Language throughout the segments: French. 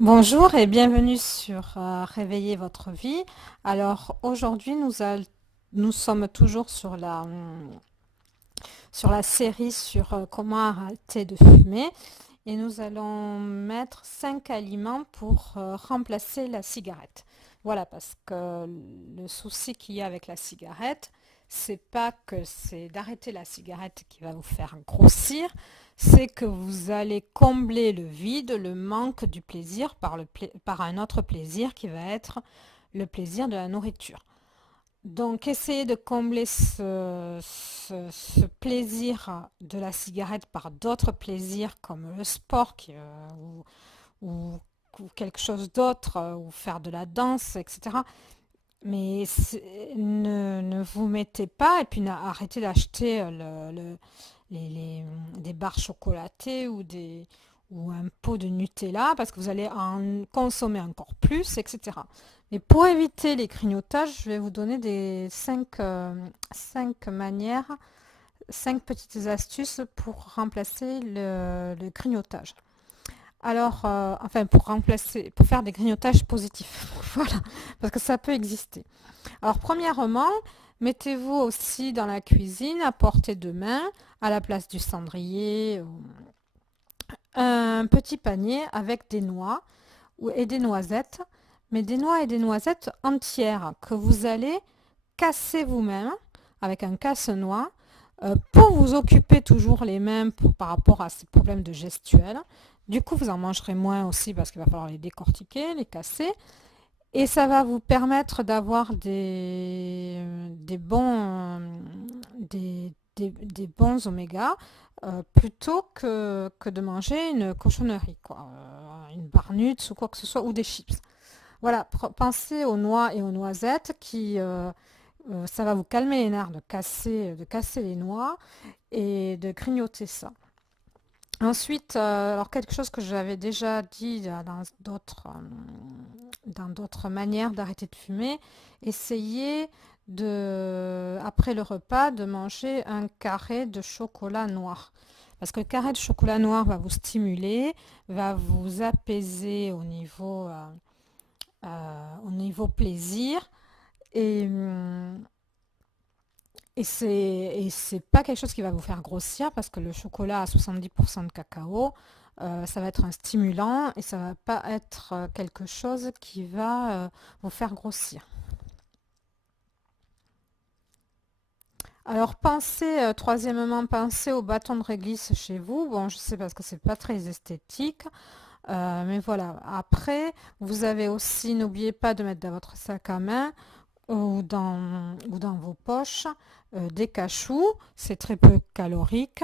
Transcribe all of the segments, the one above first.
Bonjour et bienvenue sur Réveiller votre vie. Alors aujourd'hui nous sommes toujours sur la série sur comment arrêter de fumer et nous allons mettre 5 aliments pour remplacer la cigarette. Voilà, parce que le souci qu'il y a avec la cigarette, c'est pas que c'est d'arrêter la cigarette qui va vous faire grossir, c'est que vous allez combler le vide, le manque du plaisir par un autre plaisir qui va être le plaisir de la nourriture. Donc, essayez de combler ce plaisir de la cigarette par d'autres plaisirs comme le sport ou, ou quelque chose d'autre, ou faire de la danse, etc. Mais ne vous mettez pas et puis arrêtez d'acheter des barres chocolatées ou un pot de Nutella parce que vous allez en consommer encore plus, etc. Mais pour éviter les grignotages, je vais vous donner des 5 manières, 5 petites astuces pour remplacer le grignotage. Alors, enfin, pour faire des grignotages positifs, voilà, parce que ça peut exister. Alors, premièrement, mettez-vous aussi dans la cuisine à portée de main, à la place du cendrier, un petit panier avec des noix et des noisettes, mais des noix et des noisettes entières que vous allez casser vous-même avec un casse-noix pour vous occuper toujours les mains par rapport à ces problèmes de gestuelle. Du coup, vous en mangerez moins aussi parce qu'il va falloir les décortiquer, les casser. Et ça va vous permettre d'avoir des bons oméga plutôt que de manger une cochonnerie, quoi, une barnute ou quoi que ce soit, ou des chips. Voilà, pensez aux noix et aux noisettes ça va vous calmer les nerfs de casser les noix et de grignoter ça. Ensuite, alors quelque chose que j'avais déjà dit dans d'autres manières d'arrêter de fumer, essayez après le repas, de manger un carré de chocolat noir. Parce que le carré de chocolat noir va vous stimuler, va vous apaiser au niveau plaisir. Et, hum, et c'est pas quelque chose qui va vous faire grossir parce que le chocolat à 70% de cacao, ça va être un stimulant et ça va pas être quelque chose qui va vous faire grossir. Alors troisièmement, pensez au bâton de réglisse chez vous. Bon, je sais parce que c'est pas très esthétique, mais voilà. Après, vous avez aussi, n'oubliez pas de mettre dans votre sac à main ou dans vos poches des cachous. C'est très peu calorique.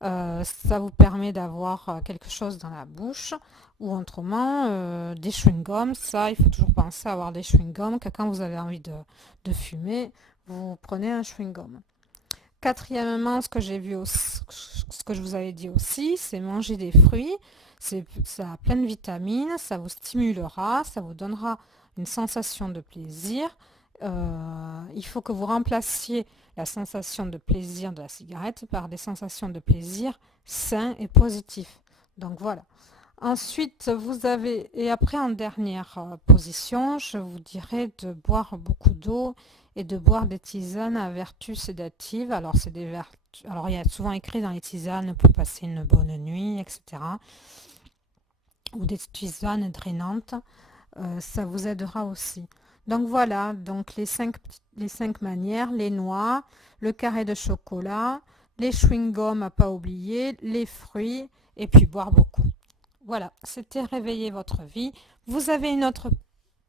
Ça vous permet d'avoir quelque chose dans la bouche ou autrement des chewing-gums. Ça, il faut toujours penser à avoir des chewing-gums que quand vous avez envie de fumer, vous prenez un chewing-gum. Quatrièmement, ce que je vous avais dit aussi, c'est manger des fruits. Ça a plein de vitamines, ça vous stimulera, ça vous donnera une sensation de plaisir. Il faut que vous remplaciez la sensation de plaisir de la cigarette par des sensations de plaisir sains et positifs. Donc voilà. Ensuite, et après en dernière position, je vous dirais de boire beaucoup d'eau et de boire des tisanes à vertu sédative. Alors, alors il y a souvent écrit dans les tisanes pour passer une bonne nuit, etc. Ou des tisanes drainantes. Ça vous aidera aussi. Donc voilà, donc les cinq manières, les noix, le carré de chocolat, les chewing-gums à pas oublier, les fruits et puis boire beaucoup. Voilà, c'était Réveiller votre vie. Vous avez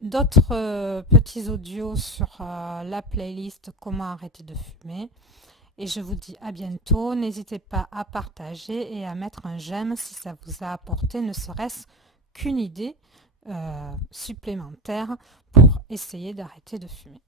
d'autres petits audios sur la playlist Comment arrêter de fumer. Et je vous dis à bientôt. N'hésitez pas à partager et à mettre un j'aime si ça vous a apporté ne serait-ce qu'une idée supplémentaire pour essayer d'arrêter de fumer.